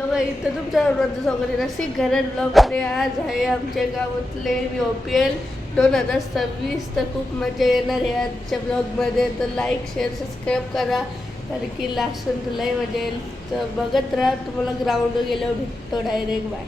लोक इथं तुमच्या बरोबर सगळे रसिक घरात ब्लॉगमध्ये आज आहे आमच्या गावातले OPL 2026. तर खूप मजा येणार आहे आजच्या ब्लॉगमध्ये. तर लाईक शेअर सबस्क्राईब करा कारण की लास्ट तुलाही मजा येईल. तर बघत राहा. तुम्हाला ग्राउंडवर गेल्यावर भेटतो डायरेक्ट. बाय.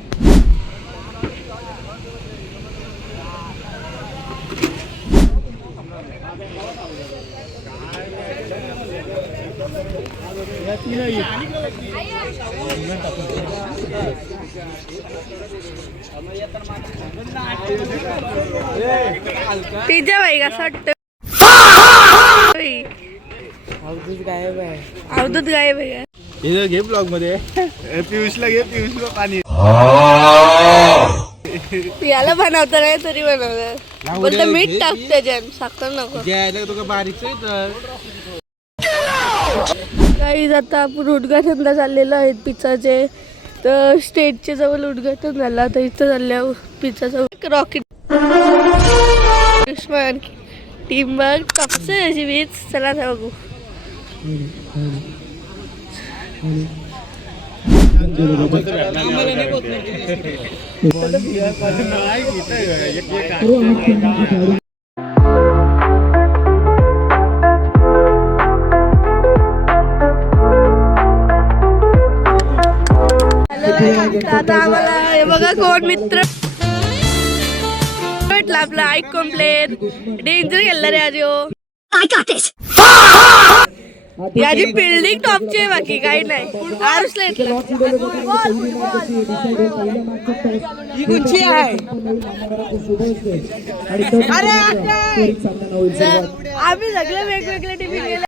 तिच्या बाई कसं वाटतं अवधूत गायब आहे. हे घे ब्लॉग मध्ये पियुषला पाणी पियाला बनवता नाही तरी बनवतात. बोलतं मीठ टाक त्याच्यात, साखर नको. बारीक काही आता आपण उद्घाटनला चाललेलो आहेत पिझ्झाचे. तर स्टेजच्या जवळ उद्घाटन झाला. तर इथं चालल्यावर पिझ्झाचं रॉकेट दुश्मन टीम बघ कपसे अशी वीज. चला तर बघू. आता आम्हाला हे बघा कोण मित्र भेटला आपला. आईक कॉम्प्लेन डेंजर गेला रे आज. याची बिल्डिंग टॉपची आहे, बाकी काही नाही. आरुषला आम्ही सगळे वेगवेगळे टिफिन गेले.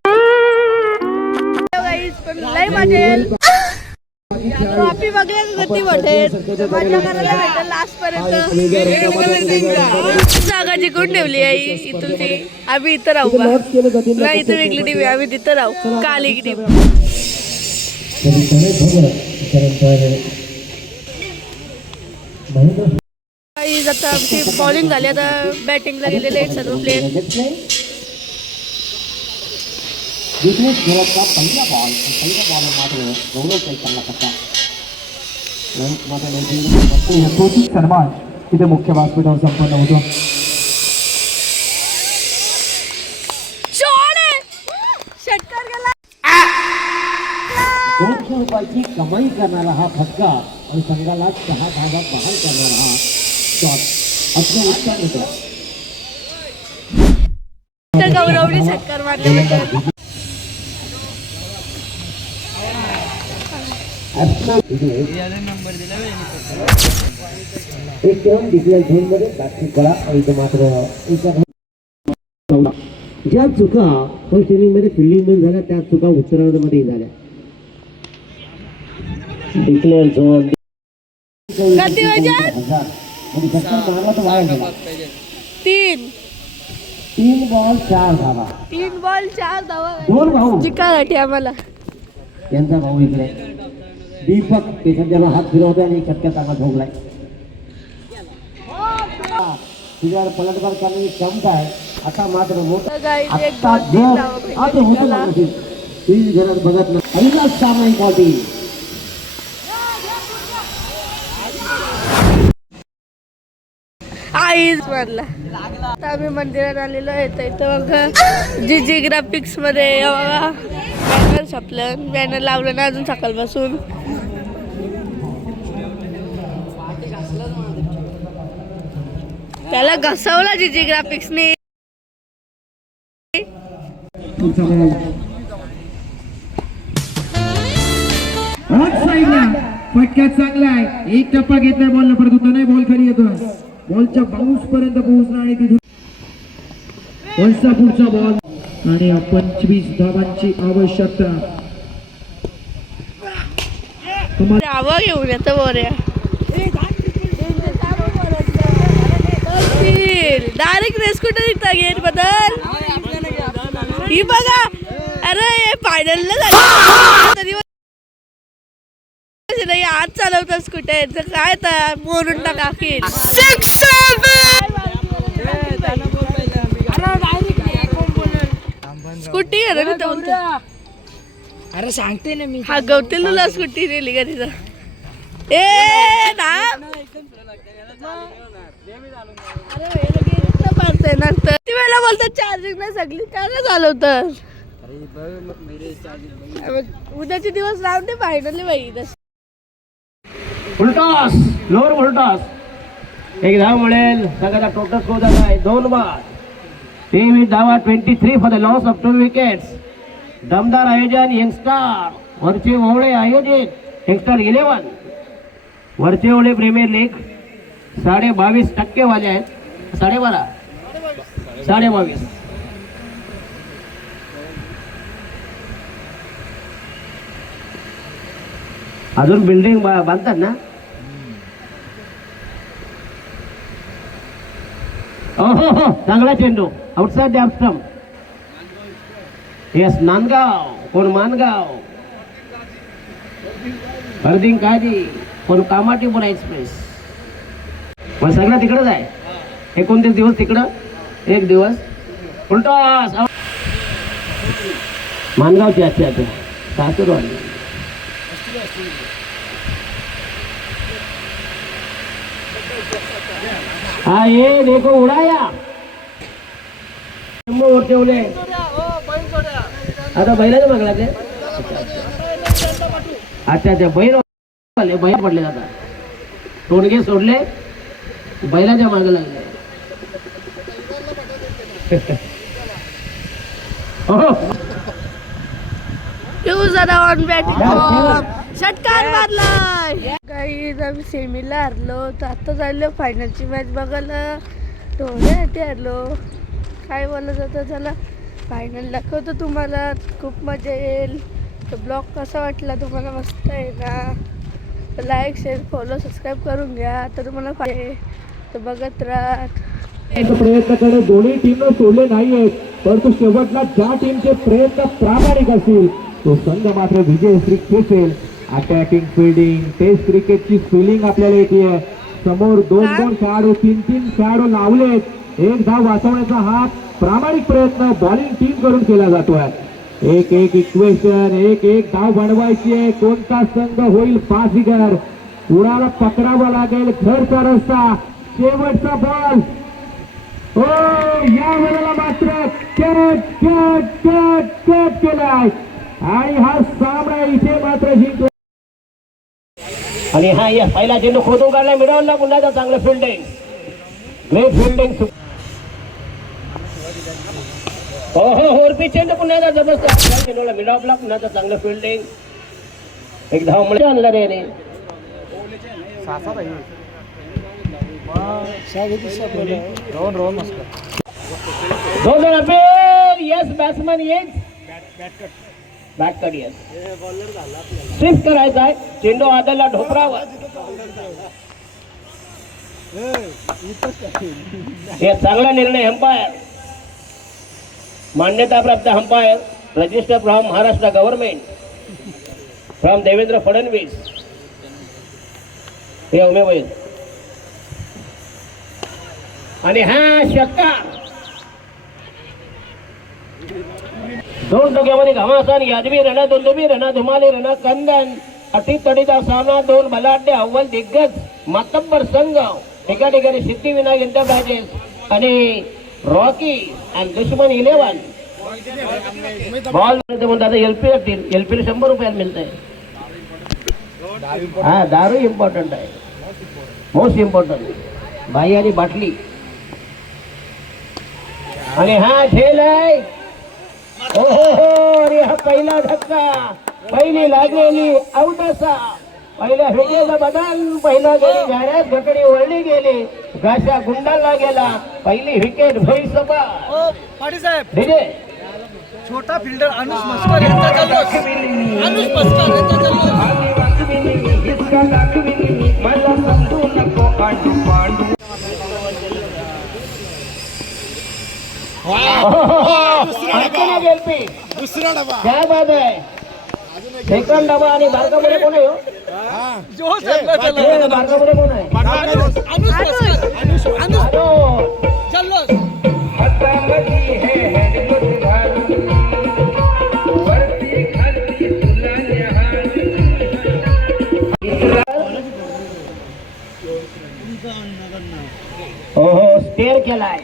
पण लय मजा येईल. ट्रॉफी बघल्या गती वाटेल. मजा करायला भेटेल लास्ट पर्यंत. जागा जिंकून ठेवली आहे इथून ती. आम्ही इथं राहू का नाही. इथं वेगळी टीम आहे, आम्ही तिथं राहू. काली टीम. आता आमची बॉलिंग झाली. आता बॅटिंगला गेलेले आहेत सर्व प्लेयर. पहिला बॉल मात्र गौरव काही चांगला करता. तोच सन्मान तिथे मुख्य व्यासपीठावर संपन्न होतो. 200 रुपयाची कमाई करणारा हा फटका आणि संघाला 6 धावा बहाल करणारा हा शॉट अगदी उत्तम होता. गौरवने षटकार मारले. एक क्रम डिक्लेअर झोन मध्ये बॅटिंग करा आणि मात्र ज्या चुका फर्स्ट इनिंग मध्ये फिल्डिंग मध्ये झाल्या त्या चुका उत्तरार्धामध्ये झाल्या. डिक्लेअर झोन 3 बॉल 4 धावा. 3 बॉल 4 धावा. 2 भाऊ जिंकासाठी आम्हाला. त्यांचा भाऊ इकडे दीपक ते सध्याला हात फिरवते आणि शक्यता आम्हाला झोपलाय. तुझ्यावर पलटवार करण्याची क्षमता आहे. आता मात्र मोठा घरात बघत नाही. सामायिक होती. आईच मारला. आता आम्ही मंदिरात आलेलो आहे. इथं बघा जी ग्राफिक्स मध्ये बघा बॅनर छापलं. बॅनर लावलं ना अजून सकाळपासून. त्याला घसवला जी ग्राफिक्सने. फटक्यात चांगला आहे. एक टप्पा घेतलाय बॉल परत होता नाही. बॉल खाली येतो. बॉलच्या बाउन्स पर्यंत पोहोचला आणि तिथून बॉलचा पुढचा बॉल आणि 25 धावांची आवश्यकता. आवा घेऊन येतं बोऱ्या. डायरेक्ट रेस्क्यूटर इथं गेट बदल. ही बघा. अरे फायनलला झाली नाही. आज चालवतात स्कूटर काय तर मोरून टाका. स्कूटी आहे ना तिथं बोलतो. अरे सांगते ना मी. हा गवतील तुला स्कूटी नेली का तिथं. ए थांब. मारतोय नंतर ती वेळेला बोलतात चार्जिंग नाही सगळी काय नाही झालं तर उद्याचे दिवस लावून ते फायनली बाई. फुलटॉस लोअर फुलटॉस एक धाव मिळेल. सगळ्याचा टोटल स्कोर झाला आहे 2 बाद. टीम विथ धावा 23 for the loss of 2 wickets. दमदार आयोजन यंगस्टार वरचे ओवळे आयोजित यंगस्टार 11 वरचे ओवळे प्रीमियर लीग 22.5% वाले आहेत. 12.5 22.5. अजून बिल्डिंग बांधतात ना. हो चांगला चेंडू outside the stump. Yes Nandgaon कोण मानगाव हरदिंग काजी कोण कामाटीपुरा एक्सप्रेस. पण सगळं तिकडंच आहे. 29 दिवस तिकडं 1 दिवस उलटॉस मानगावची. अच्छा सासूरवाडी. हाँ ये देखो उड़ाया ठेवले. आता बैलाच्या मागला ते. अच्छा बैल पडले. आता तोंडगे सोडले बैलाच्या मागे लागले. ऑन बॅटिंग षटकार मारलाय. काही आम्ही सेमीला हरलो तर आता झालं फायनलची मॅच बघायला. ढोण्यासाठी हरलो. काय बोलत होतं चला फायनल दाखवतो तुम्हाला. खूप मजा येईल. तर ब्लॉग कसा वाटला तुम्हाला. मस्त आहे ना. तर लाईक शेअर फॉलो सबस्क्राईब करून घ्या. तर तुम्हाला तर बघत राहा. प्रयत्न करे दोन्ही टीमनं सोडले नाहीयेत. परंतु शेवटला ज्या टीमचे प्रयत्न प्रामाणिक असतील तो संघ मात्र विजय श्री खेचेल. अटॅकिंग फिल्डिंग टेस्ट क्रिकेटची फिलिंग आपल्याला येते. समोर 2 खेळाडू 3 खेळाडू लावलेत. 1 धाव वाचवण्याचा हा प्रामाणिक प्रयत्न बॉलिंग टीम कडून केला जातोय. एक इक्वेशन एक धाव बनवायची आहे. कोणता संघ होईल बाजीगर. उडाला पकडावा लागेल घरचा रस्ता. शेवटचा बॉल. हो या वेळेला मात्र कॅच केलाय आणि हा सामना इथे मात्र जिंकला. आणि हा या पहिला चेंडू खोदून काढला. मिडॉलला पुन्हा चांगलं फिल्डिंग. Great fielding. हो होरपी चेंडू पुन्हा जबरदस्त चेंडूला मिडॉलला पुन्हा चांगलं फिल्डिंग. एक धाव मिळाला आणला रे. दोन अबेर yes batsman yes bat cut yes. Swift करायचा आहे. चेंडू आदलला ढोपरावा. हे चांगला निर्णय. अंपायर मान्यता प्राप्त umpire register from Maharashtra government from Devendra Fadnavis. हे उमेश आणि हा षटकार. 2 डोक्यामध्ये घमासान यादवी रणा दुंदुबी रणा धुमाली रणा कंदन अटीतडीचा सामना. 2 बलाढ्य अव्वल दिग्गज मातब्बर संघ एका ठिकाणी सिद्धिविनायक एंटरप्राइजेस आणि रॉकी अँड दुश्मन 11 बॉल म्हणतात. एलपी 100 रुपयाला मिळत आहे. हा दारू इम्पॉर्टंट आहे. मोस्ट इम्पॉर्टंट बाई आणि बाटली. आणि हा खेळ आहे. अरे हा पहिला धक्का. पहिली लागलेली अवदसा. पहिल्या विकेटचा बदल. पहिला गेली जाहिरात घकडी वळली गेली. घाशा गुंडाला गेला. पहिली विकेट भोईसभा. डीजे छोटा फिल्डर अनुष मस्कर यांचा जल्लोष. अनुष मस्कर यांचा जल्लोष. दुसरा डबा क्या बात आहे. सेकंड डबा. आणि बारकामध्ये कोण आहे. बारकामध्ये कोण आहे. हो हो स्टेअर केलाय,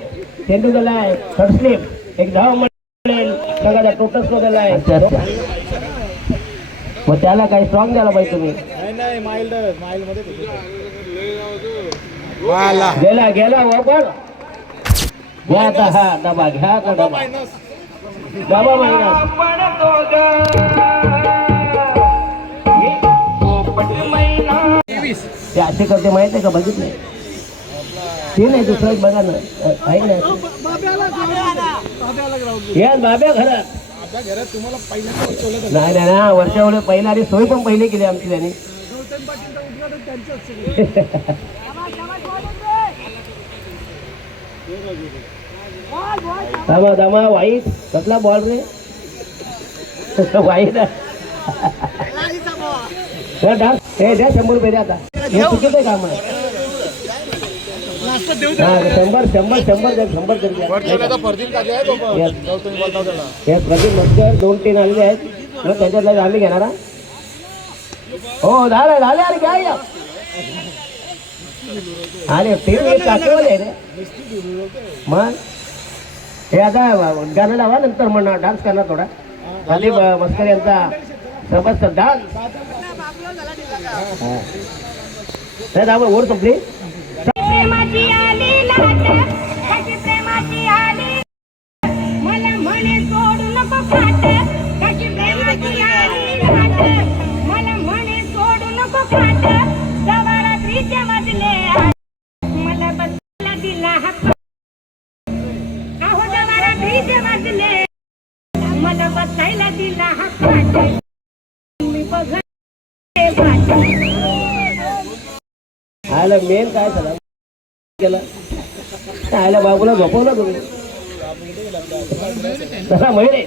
चेंडू दिलाय, थर्ड स्लिप, एक धाव मिळेल, संघाचा टोटल स्कोर दिलाय. मग त्याला काही स्ट्रॉंग द्यायला पाहिजे तुम्ही. गेला गेला वापर घ्या आता, हा डबा घ्या आता, डबा डबा मायनस. ते असे करते माहित आहे का, बघितले ते नाही, दुसरं एक बघा ना, आहे ना या बाब्या घरात. नाही नाही ना, वर्षा वेळे पहिला आणि सोय पण पहिले केली आमची त्याने. दामा दामा वाईट कसला बॉल रे, वाईट हे द्या 100 रुपये द्या आता, हे चुकीचं काम आहे. हा 100 प्रदीप मस्कर 2 टीम आलेले आहेत, मग त्याच्यातला आम्ही घेणार. हो झालं झालं, अरे काय अरे टीम टाकले रे. मग हे आता गाणं लावा, नंतर म्हणणार डान्स करणार थोडा. प्रदीप मस्कर यांचा सबस्त डान्स. नाही ओर संपली. प्रेमाची आली लाट, कशी प्रेमाची आली, मला म्हणे सोडू नको फाट, कशी प्रेमाची आली लाट, मला म्हणे सोडू नको फाट, जवा रात्रीच्या वाजले मला बसायला दिला हात, अहो जवा रात्रीच्या वाजले मला बसायला दिला हात, मी बघते फाट. आयला मेन काय झालं केलं, आयला बाबूला झोपवलं तुम्ही. तसा महिने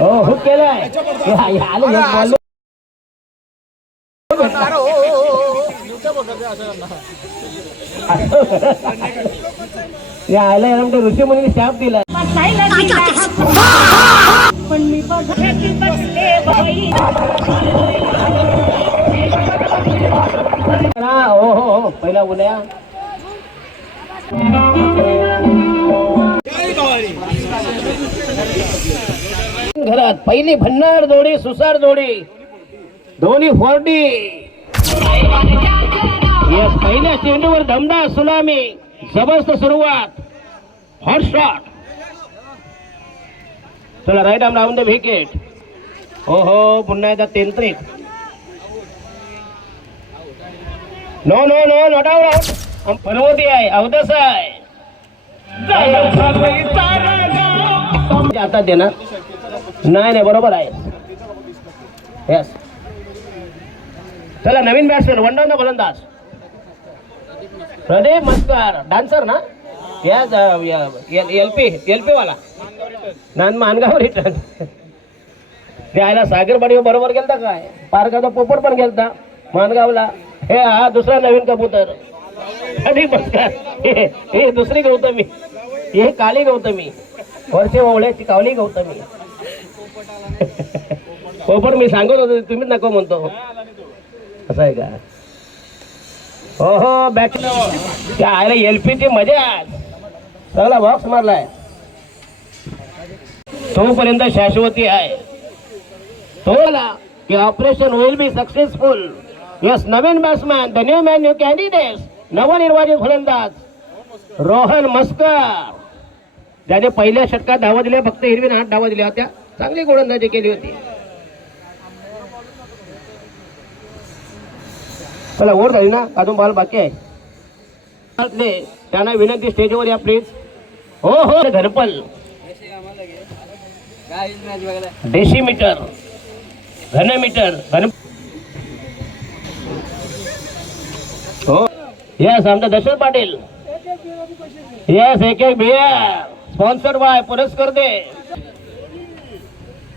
हो हुक केलाय, आलं आयला ऋषीमुनी शाप दिला. बसायला दिला पण मी बघत बसले बाई. हो हो हो पहिला बोलया. घरात पहिली भन्नाड जोडी, सुसार जोडी, दोन्ही 40. यस पहिल्या चेंडूवर दमदार सुनामी, जबरदस्त सुरुवात, हॉट शॉट. चला right arm round the wicket. हो हो पुन्हा एकदा 33. No no no not out. पर्वती आहे, अवदस आहे, आता देणार नाही नाही बरोबर आहे. यस चला नवीन बॅट्समॅन वन डाऊन द फलंदाज प्रदीप मस्कर, डान्सर ना, यस एलपी वाला मानगाव रिटर्न. त्याला सागरवाडी बरोबर गेलता काय, पारगाचा पोपट पण गेलता मानगावला. हे हा दुसरा नवीन कबूतर आणि मस्कर, हे दुसरी गौतमी, हे काळी गौतमी, वर्षे ओवळ्याची कावली गौतमी. पोपट मी सांगत होतो, तुम्हीच नको म्हणतो, असं आहे का. हो हो बॅट त्या आयला एलपीची मजा, सगळा बॉक्स मारलाय. तोपर्यंत शाश्वती आहे, तोला की operation will be successful. Yes Naveen batsman, the new man new candidates, नवनिर्वाचित फलंदाज रोहन मस्कर, ज्याने पहिल्या षटकात धावा दिल्या, फक्त हिरवी 8 धावा दिल्या होत्या, चांगली गोलंदाजी केली होती. चला ओव्हर झाली ना, अजून बॉल बाकी आहे. त्यांना विनंती स्टेजवर या प्लीज. हो हो घरपल, डेसिमीटर, घनमीटर, हो यस आमचा दशरथ पाटील. यस एक बियर स्पॉन्सर्ड बाय पुरस्कार दे,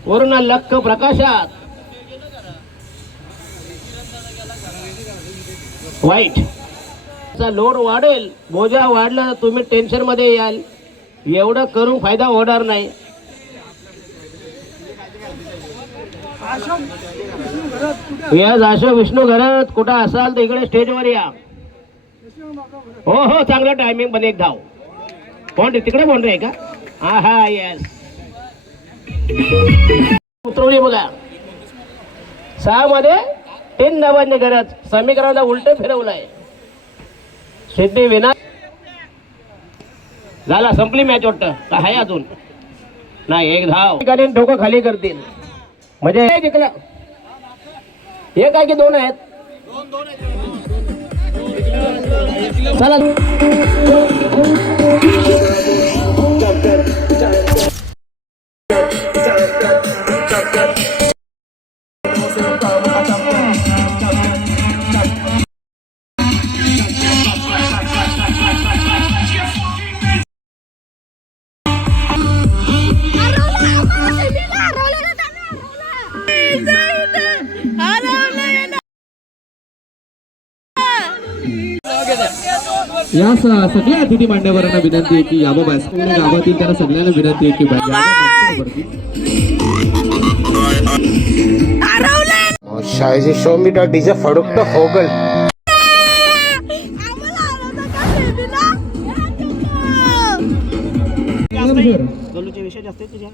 पूर्ण लख प्रकाशात वाईट. लोड वाढेल, बोजा वाढला, तुम्ही टेन्शन मध्ये याल, एवढं करून फायदा होणार नाही. यस अशोक विष्णू घरत कुठं असाल तर इकडे स्टेजवर या. हो हो चांगलं टायमिंग पण एक धाव. बाउंड्री तिकडे बाउंड्री आहे का? हा हा येस. उतरवली बघा. 6 मध्ये 3 धावांनी गरज. समीकरणाला उलट फिरवलंय. सिद्धिविनायक झाला. संपली मॅच वाटतं का आहे अजून? नाही. 1 धाव. ठिकाणी डोकं खाली करतील म्हणजे जिंकलं. एक आहे की 2 आहेत? चला या सगळ्या अतिथी मान्यवरांना विनंती आहे की याबाबा गावातील त्यांना सगळ्यांना विनंती आहे की शाळेचे शो मी डीजे फडुक्त होगल. विषय जास्त तुझ्या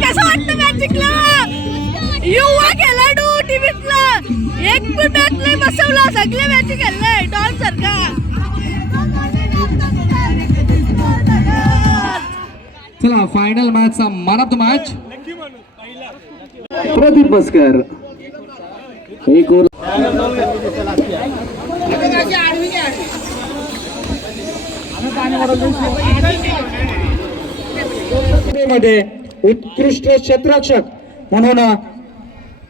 कसं वाटतं मॅच जिंकलं? युवा खेळाडू टीव्हीतला एक पण मॅच नाही बसवला. सगळे मॅच खेळलाय डॉन सारखा. चला फायनल मॅचचा man of the match Pradeep Maskar. एक ओव्हर मध्ये उत्कृष्ट क्षेत्ररक्षक म्हणून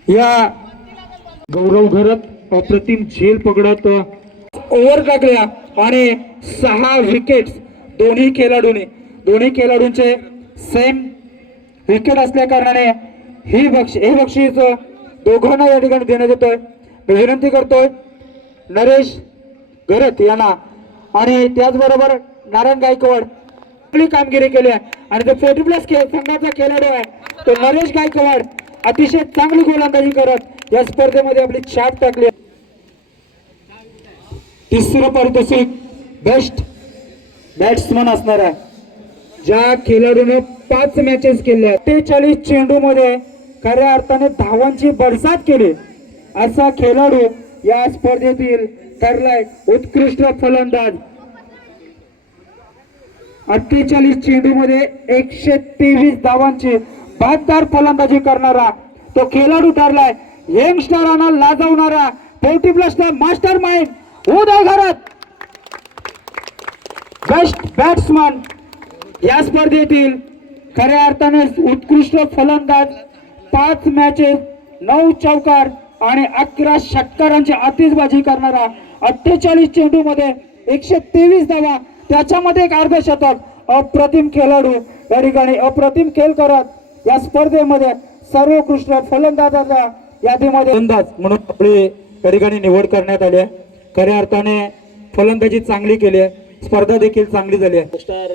या गौरव घरत अप्रतिम झेल पकडत ओव्हर टाकल्या आणि 6 विकेट्स दोन्ही खेळाडूंचे सेम विकेट असल्या कारणाने हे बक्षीस दोघांना या ठिकाणी देण्यात येतोय. मी विनंती करतोय नरेश घरत यांना आणि त्याचबरोबर नारायण गायकवाड आपली कामगिरी केली आहे आणि जो 40+ संघाचा खेळाडू आहे तो नरेश गायकवाड अतिशय चांगली गोलंदाजी करत या स्पर्धेमध्ये आपली छाप टाकली. तिसरं पारितोषिक बेस्ट बॅट्समन असणार आहे. ज्या खेळाडूने 5 मॅचेस केल्या 43 चेंडूमध्ये खऱ्या अर्थाने धावांची बरसात केली असा खेळाडू या स्पर्धेतील ठरलाय उत्कृष्ट फलंदाज. 48 चेंडूमध्ये 123 धावांची बहादर फलंदाजी करणारा तो खेळाडू ठरलाय. यंगस्टरांना लाजवणारा 40+ मास्टर माइंड उदय घरत बेस्ट बॅट्समन या स्पर्धेतील खऱ्या अर्थाने उत्कृष्ट फलंदाज. 5 मॅचेस 9 चौकार आणि 11 षटकारांची आतिषबाजी करणारा 48 चेंडूमध्ये 123 धावा त्याच्यामध्ये एक अर्धशतक अप्रतिम खेळाडू या ठिकाणी अप्रतिम खेळ करत या स्पर्धेमध्ये सर्वोत्कृष्ट फलंदाजाच्या यादीमध्ये फलंदाज म्हणून आपली या ठिकाणी निवड करण्यात आली आहे. खऱ्या अर्थाने फलंदाजी चांगली केली आहे. स्पर्धा देखील चांगली झाली आहे. स्टार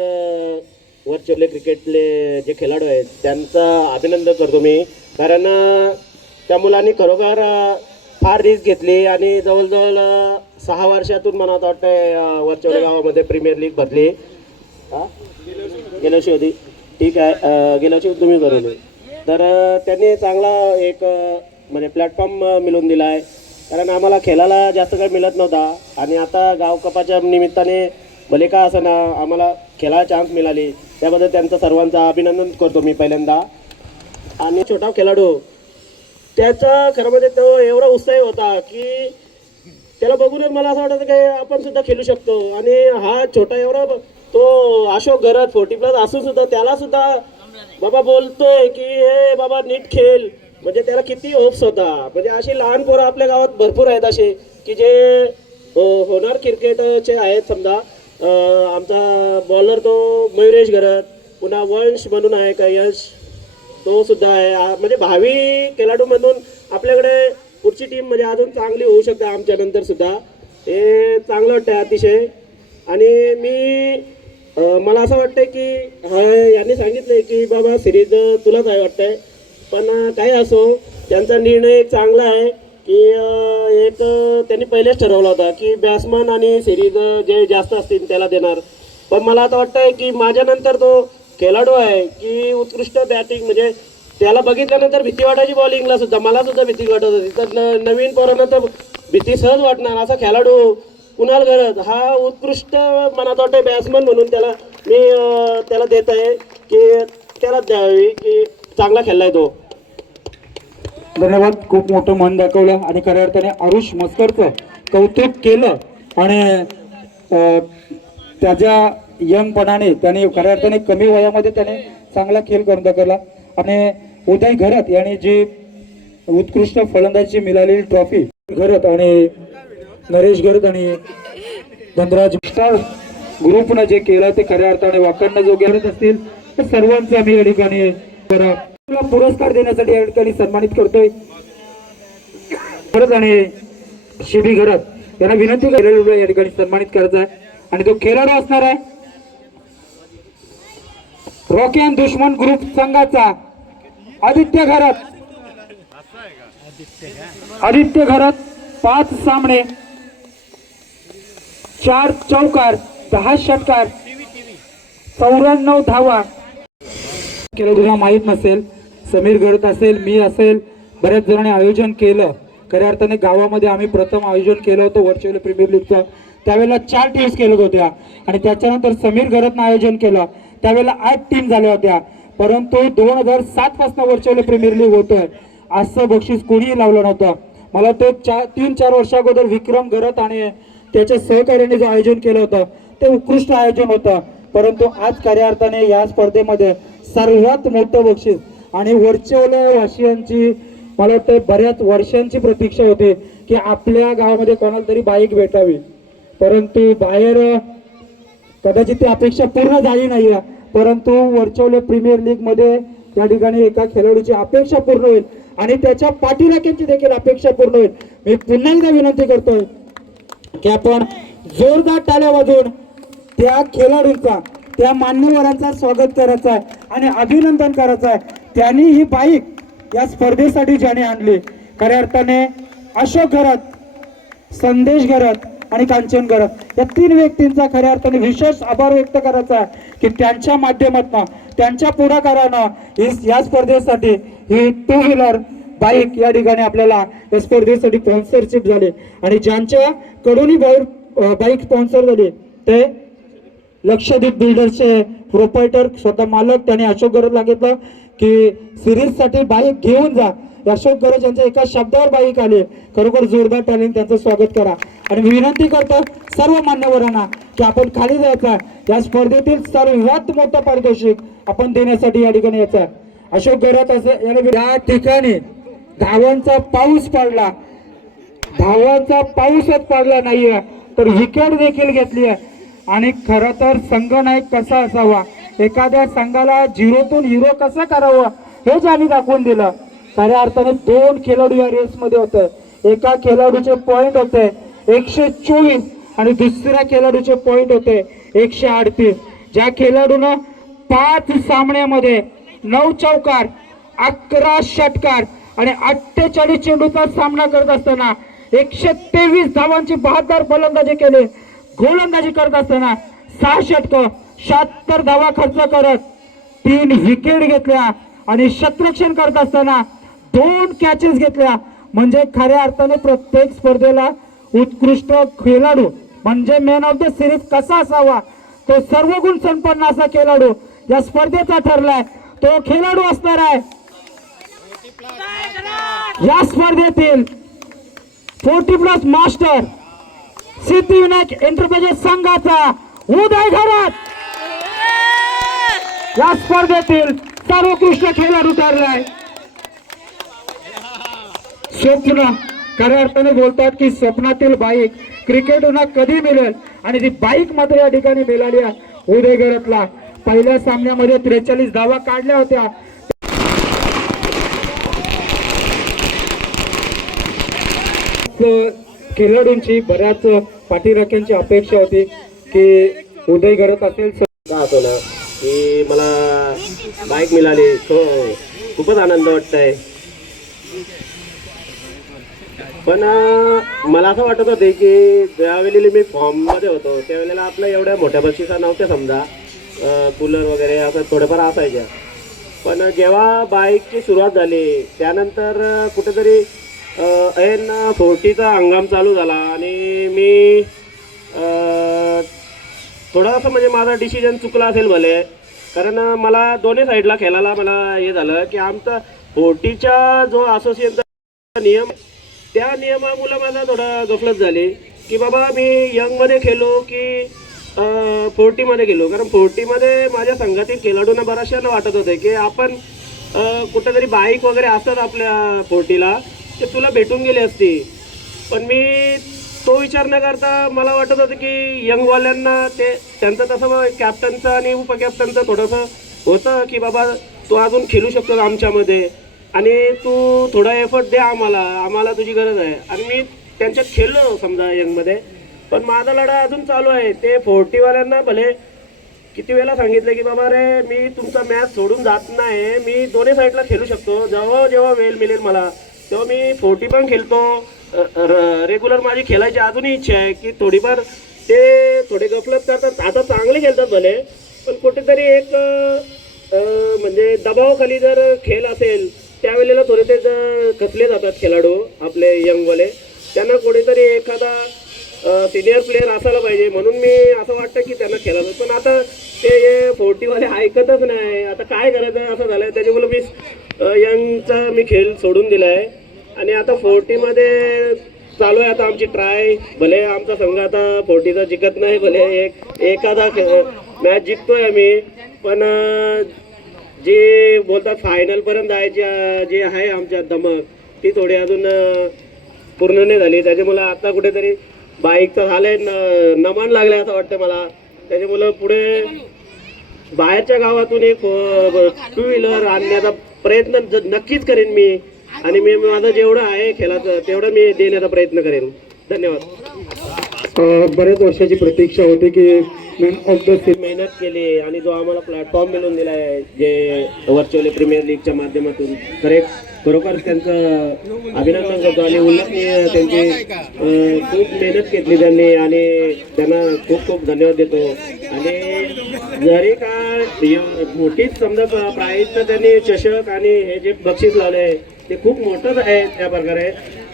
वरचे क्रिकेटले जे खेळाडू आहेत त्यांचं अभिनंदन करतो मी. कारण त्या मुलांनी खरोखर फार रिस्क घेतली आणि जवळजवळ 6 वर्षातून मला वाटतं वरचवले गावामध्ये प्रीमियर लीग भरली. गेल्या वर्षी होती. ठीक आहे. गेल्या वर्षी तुम्ही भरवली. तर त्यांनी चांगला एक म्हणजे प्लॅटफॉर्म मिळवून दिला आहे. कारण आम्हाला खेळायला जास्त काही मिळत नव्हता आणि आता गाव कपाच्या निमित्ताने भले का असं ना आम्हाला खेळायला चान्स मिळाली त्याबद्दल त्यांचं सर्वांचं अभिनंदन करतो मी पहिल्यांदा. आणि छोटा खेळाडू त्याचा खरं म्हणजे तो एवढा उत्साही होता की त्याला बघूनच मला असं वाटतं की आपण सुद्धा खेळू शकतो. आणि हा छोटा एवढा तो अशोक घरत 40+ असून सुद्धा त्याला सुद्धा बाबा बोलतोय की हे बाबा नीट खेळ. म्हणजे त्याला किती होप्स होता. म्हणजे अशी लहान पोरं आपल्या गावात भरपूर आहेत असे की जे होणार क्रिकेटचे आहेत. समजा आमचा बॉलर तो मयुरेश घरत, पुन्हा वंश म्हणून आहे का यश तो सुद्धा आहे. म्हणजे भावी खेळाडूमधून आपल्याकडे पुढची टीम म्हणजे अजून चांगली होऊ शकते आमच्या नंतर सुद्धा. हे चांगलं वाटतं अतिशय. आणि मी मला असं वाटतंय की यांनी सांगितलंय की बाबा सिरीज तुलाच आहे वाटतंय, पण काही असो त्यांचा निर्णय चांगला आहे की एक त्यांनी पहिलेच ठरवला होता की बॅट्समन आणि सिरीज जे जास्त असतील त्याला देणार. पण मला आता वाटतंय की माझ्यानंतर तो खेळाडू आहे की उत्कृष्ट बॅटिंग, म्हणजे त्याला बघितल्यानंतर भीती वाटायची बॉलिंगला सुद्धा, मला सुद्धा भीती वाटत होती. तर नवीन पोरांना तर भीती सहज वाटणार असा खेळाडू कुणाल घरत हा उत्कृष्ट मनात वाटतं बॅट्समन म्हणून त्याला मी त्याला देत आहे की त्याला द्यावी की चांगला खेळलाय तो. धन्यवाद. खूप मोठं मन दाखवलं आणि खऱ्या अर्थाने आरुष मस्करचं कौतुक केलं आणि त्याच्या यंगपणाने त्याने खऱ्या अर्थाने कमी वयामध्ये त्याने चांगला खेळ करून दाखवला. आणि उदय घरत यांनी जी उत्कृष्ट फलंदाजी मिळालेली ट्रॉफी घरत आणि नरेश घरत आणि धनराज ग्रुपनं जे केलं ते खऱ्या अर्थाने वाखाणणं जो करत असतील तर सर्वांचं आम्ही या ठिकाणी पुरस्कार देण्यासाठी या ठिकाणी सन्मानित करतोय. घरत आणि शिबी घरत यांना विनंती केलेली या ठिकाणी सन्मानित करायचा आहे आणि तो खेळाडू असणार आहे रॉकी अँड दुश्मन ग्रुप संघाचा आदित्य घरत. आदित्य घरत 5 सामने 4 चौकार 10 षटकार 94 धावा. खेळाडूंना माहीत नसेल, समीर घरत असेल, मी असेल, बऱ्याच जणांनी आयोजन केलं. खऱ्या अर्थाने गावामध्ये आम्ही प्रथम आयोजन केलं होतं व्हर्च्युअल प्रीमियर लीगचं. त्यावेळेला 4 टीम्स केल्या होत्या आणि त्याच्यानंतर समीर घरतनं आयोजन केलं त्यावेळेला 8 टीम झाल्या होत्या. परंतु 2007 पासून व्हर्च्युअल प्रीमियर लीग होतोय असं बक्षीस कोणीही लावलं नव्हतं. मला ते 3-4 वर्षा अगोदर विक्रम घरत आणि त्याच्या सहकार्याने जे आयोजन केलं होतं ते उत्कृष्ट आयोजन होतं. परंतु आज खऱ्या अर्थाने या स्पर्धेमध्ये सर्वात मोठं बक्षीस आणि व्हर्च्युअल वाशियांची मला वाटतं बऱ्याच वर्षांची प्रतीक्षा होती की आपल्या गावामध्ये कोणाला तरी बाईक भेटावी. परंतु बाहेर कदाचित ती अपेक्षा पूर्ण झाली नाही, परंतु व्हर्च्युअल प्रीमियर लीग मध्ये या ठिकाणी एका खेळाडूची अपेक्षा पूर्ण होईल आणि त्याच्या पाठीराख्यांची देखील अपेक्षा पूर्ण होईल. मी पुन्हा एकदा विनंती करतोय की आपण जोरदार टाळ्या वाजवून त्या खेळाडूंचा त्या मान्यवरांचा स्वागत करायचं आहे आणि अभिनंदन करायचं आहे. त्यांनी ही बाईक या स्पर्धेसाठी ज्याने आणली खऱ्या अर्थाने अशोक घरत, संदेश घरत आणि कांचन घरत या 3 व्यक्तींचा खऱ्या अर्थाने विशेष आभार व्यक्त करायचा आहे की त्यांच्या माध्यमातून त्यांच्या पुढाकारानं या स्पर्धेसाठी ही 2 व्हीलर बाईक या ठिकाणी आपल्याला या स्पर्धेसाठी स्पॉन्सरशिप झाली आणि ज्यांच्याकडून ही बाईक स्पॉन्सर झाली ते लक्षद्वीप बिल्डर्सचे प्रोप्रायटर स्वतः मालक त्यांनी अशोक घरत सांगितलं की सिरीजसाठी बाईक घेऊन जा. अशोक घरत यांच्या एका शब्दावर बाईक आली. खरोखर जोरदार टाळ्यांनी त्यांचं स्वागत करा आणि मी विनंती करतो सर्व मान्यवरांना की आपण खाली जायचं या स्पर्धेतील सर्वात मोठं पारितोषिक आपण देण्यासाठी या ठिकाणी यायचं. अशोक घरत असं या ठिकाणी धावांचा पाऊस पडला, धावांचा पाऊसच पडला नाहीये तर विकेट देखील घेतली आहे. आणि खरं तर संघनायक कसा असावा, एखाद्या संघाला 0तून हिरो कसं करावं हे ज्यांनी दाखवून दिलं. खऱ्या अर्थाने 2 खेळाडू या रेस मध्ये होते. एका खेळाडूचे पॉइंट होते 124 आणि दुसऱ्या खेळाडूचे पॉइंट होते 138. ज्या खेळाडूनं 5 सामन्यामध्ये 9 चौकार 11 षटकार आणि 48 चेंडूचा सामना करत असताना 123 धावांची 72 फलंदाजी केली. गोलंदाजी करत असताना 6 षटकं 76 धावा खर्च करत 3 विकेट घेतल्या आणि क्षेत्ररक्षण करत असताना 2 कॅचेस घेतल्या. म्हणजे खऱ्या अर्थाने प्रत्येक स्पर्धेला उत्कृष्ट खेळाडू म्हणजे मॅन ऑफ द सिरीज कसा असावा तो सर्व गुण संपन्न असा खेळाडू या स्पर्धेचा ठरलाय. तो खेळाडू असणार आहे या स्पर्धेतील 40+ मास्टर सिद्धिविनायक एंटरप्राइजेस संघाचा उदय घरत या स्पर्धेतील सर्वोत्कृष्ट खेळाडू ठरलाय. स्वप्न खऱ्या अर्थाने बोलतात की स्वप्नातील बाईक क्रिकेटरना कधी मिळेल आणि ती बाईक मात्र या ठिकाणी मिळाली उदय घरतला. पहिल्या सामन्यामध्ये 43 धावा काढल्या होत्या. खेळाडूंची बऱ्याच पाठीराख्यांची अपेक्षा होती की उदय घरत असेल का असो ना की मला बाईक मिळाली हो खूपच आनंद वाटतंय. पण मला असं वाटत होते की ज्यावेळेला मी फॉर्ममध्ये होतो त्यावेळेला आपल्या एवढ्या मोठ्या बक्षिसा नव्हत्या समजा कूलर वगैरे असं थोडंफार असायच्या. पण जेव्हा बाईकची सुरुवात झाली त्यानंतर कुठेतरी ऐन 40चा हंगाम चालू झाला आणि मी थोडासा म्हणजे माझा डिसिजन चुकला असेल भले, कारण मला दोन्ही साईडला खेळायला मला हे झालं की आमचा 40चा जो असोसिएशनचा नियम त्या नियमामुळे माझा थोडा गफलत झाली की बाबा मी यंगमध्ये खेळलो की 40मध्ये गेलो. कारण 40मध्ये माझ्या संघातील खेळाडूंना बऱ्याचशांना वाटत होते की आपण कुठेतरी बाईक वगैरे असतात आपल्या 40ला ते तुला भेटून गेली असती. पण मी तो विचार न करता मला वाटत होतं की यंगवाल्यांना ते त्यांचं तसं कॅप्टनचं आणि उपकॅप्टनचं थोडंसं होतं की बाबा तू अजून खेळू शकतो आमच्यामध्ये आणि तू थोडा एफर्ट दे आम्हाला तुझी गरज आहे. आणि मी त्यांच्यात खेळलो समजा यंगमध्ये. पण माझा लढा अजून चालू आहे. ते 40वाल्यांना भले किती वेळा सांगितलं की बाबा रे मी तुमचा मॅच सोडून जात नाही, मी दोन्ही साईडला खेळू शकतो. जेव्हा वेळ मिळेल मला तेव्हा मी 40 पण खेळतो. रेग्युलर माझी खेळायची अजूनही इच्छा आहे की थोडीफार ते थोडे गफलत करतात. आता चांगले खेळतात भले, पण कुठेतरी एक म्हणजे दबावाखाली जर खेळ असेल त्यावेळेला थोडे ते खचले जातात खेळाडू आपले यंगवाले. त्यांना कुठेतरी एखादा सिनियर प्लेअर असायला पाहिजे. म्हणून मी असं वाटतं की त्यांना खेळायला. पण आता ते 40वाले ऐकतच नाही. आता काय करायचं असं झालं. त्याच्यामुळे मी यंगचा मी खेळ सोडून दिला आहे आणि आता 40मध्ये चालू आहे आता आमची ट्राय. भले आमचा संघ आता 40चा जिंकत नाही, भले एखादा मॅच जिंकतोय आम्ही, पण जे बोलतात फायनलपर्यंत जायची जे आहे आमच्या धमक ती थोडी अजून पूर्ण नाही झाली. त्याच्यामुळे आता कुठेतरी बाईकचं झालंय नमान लागलं असं वाटतं मला. त्याच्यामुळं पुढे बाहेरच्या गावातून एक 2 व्हीलर आणण्याचा प्रयत्न नक्कीच करेन मी. आणि मी माझं जेवढं आहे खेळाचं तेवढं मी देण्याचा प्रयत्न करेन. धन्यवाद. बरेच वर्षाची प्रतीक्षा होती की मॅन ऑफ द सीरीज मेहनत केली आणि जो आम्हाला प्लॅटफॉर्म मिळून दिला आहे जे व्हर्च्युअली प्रीमियर लीगच्या माध्यमातून खरोखर त्यांचं अभिनंदन करतो आणि उल्लेखनीय त्यांची खूप मेहनत घेतली त्यांनी आणि त्यांना खूप खूप धन्यवाद देतो. आणि जरी का मोठीच समजा प्राईज तर त्यांनी चषक आणि हे जे बक्षीस लावले ते खूप मोठंच आहे. त्या प्रकारे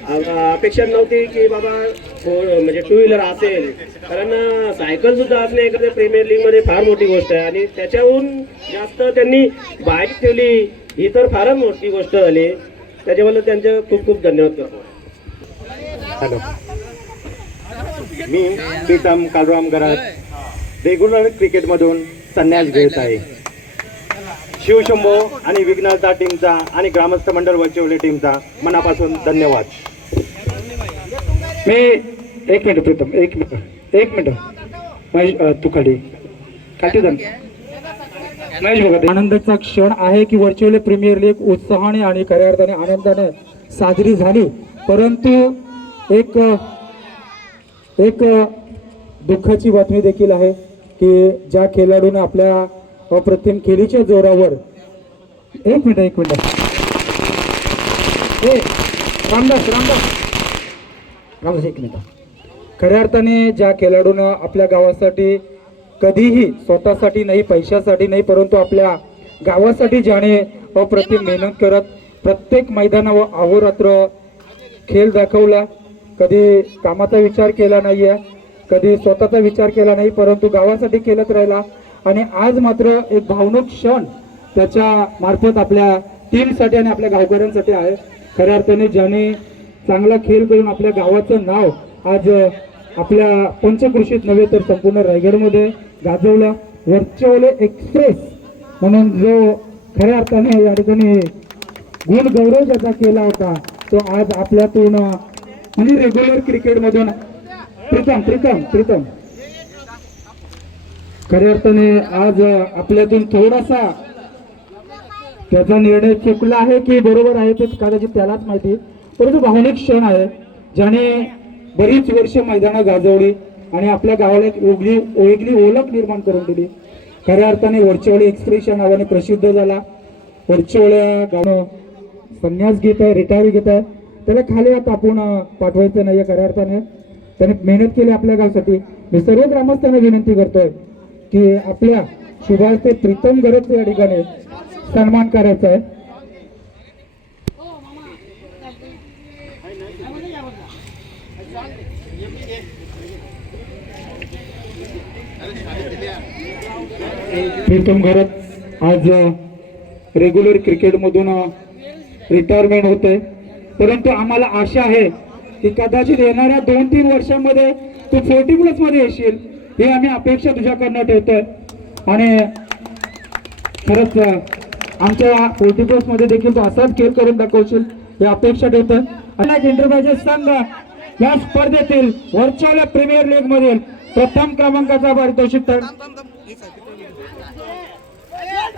अपेक्षा नव्हती की बाबा म्हणजे 2 व्हीलर असेल, कारण सायकल सुद्धा असणे एखाद्या प्रीमियर लीग मध्ये फार मोठी गोष्ट आहे आणि त्याच्याहून जास्त त्यांनी बाईक ठेवली ही तर फारच मोठी गोष्ट झाली. त्याच्यामुळे त्यांचे खूप खूप धन्यवाद करतो. हॅलो, मी प्रीतम कालराम गरात रेग्युलर क्रिकेटमधून संन्यास घेत आहे. शिवशंभो आणि विघ्नहर्ता टीमचा आणि ग्रामस्थ मंडळ वर्चुअली टीमचा मनापासून धन्यवाद. मी एक मिनिट प्रीतम, एक मिनिट महेश, तू खाली महेश बघा. आनंदाचा क्षण आहे की व्हर्च्युअल प्रीमियर लीग उत्साहाने आणि खऱ्या अर्थाने आनंदाने साजरी झाली. परंतु एक दुःखाची बातमी देखील आहे की ज्या खेळाडूने आपल्या अप्रतिम खेळीच्या जोरावर एक मिनिट रामदास एक मिनिट. खऱ्या अर्थाने ज्या खेळाडूनं आपल्या गावासाठी कधीही स्वतःसाठी नाही, पैशासाठी नाही, परंतु आपल्या गावासाठी ज्याने अप्रतिम मेहनत करत प्रत्येक मैदानावर अहोरात्र खेळ दाखवला, कधी कामाचा विचार केला नाही आहे, कधी स्वतःचा विचार केला नाही, परंतु गावासाठी केलत राहिला. आणि आज मात्र एक भावनिक क्षण त्याच्या मार्फत आपल्या टीमसाठी आणि आपल्या गावकऱ्यांसाठी आहे. खऱ्या अर्थाने ज्याने चांगला खेळ करून आपल्या गावाचं नाव आज आपल्या पंचकृषीत नव्हे तर संपूर्ण रायगडमध्ये गाजवलं. व्हर्च्युअल एक्सप्रेस म्हणून जो खऱ्या अर्थाने या ठिकाणी गुण गौरव ज्याचा केला होता तो आज आपल्यातून म्हणजे रेग्युलर क्रिकेटमधून प्रीतम खऱ्या अर्थाने आज आपल्यातून थोडासा त्याचा निर्णय चुकला आहे की बरोबर आहे ते कदाचित त्यालाच माहिती, परंतु भावनिक क्षण आहे ज्याने बरीच वर्ष मैदानं गाजवली आणि आपल्या गावाला एक वेगळी ओळख निर्माण करून दिली. खऱ्या अर्थाने वरचेवळे एक्सप्रेस या नावाने प्रसिद्ध झाला. वरचेवळ्या गाणं संन्यास घेत आहे, रिटायर घेत आहे, त्याला खाली तापून पाठवायचं नाही. खऱ्या अर्थाने त्याने मेहनत केली आपल्या गावासाठी. मी सर्व ग्रामस्थांना विनंती करतोय की आपल्या शुभास्ते प्रीतम गरजचे या ठिकाणी सन्मान करायचा आहे. प्रीतम गरज आज रेग्युलर क्रिकेटमधून रिटायरमेंट होते, परंतु आम्हाला आशा आहे की कदाचित येणाऱ्या 2-3 वर्षांमध्ये तू 40+ मध्ये येशील, ही आम्ही अपेक्षा तुझ्याकडनं ठेवतोय. आणि खरंच आमच्या 40+ मध्ये देखील तू असाच खेळ करून दाखवशील ही अपेक्षा ठेवतोय. आणि इंटरव्ह्यूचे संघ या स्पर्धेतील वरच्या प्रीमियर लीग मधील प्रथम क्रमांकाचा पारितोषिक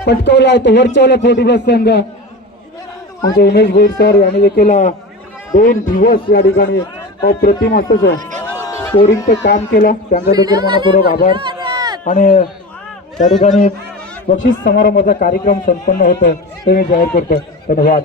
पटकवला आहे. तो वरच्या 40+ संघ आमचे उमेश भोईर सर यांनी देखील 2 दिवस या ठिकाणी अप्रतिम असं स्कोरिंगचं काम केलं, त्यांचा देखील मनपूर्वक आभार. आणि त्या ठिकाणी बक्षीस समारंभाचा कार्यक्रम संपन्न होतोय ते मी जाहीर करतो. धन्यवाद.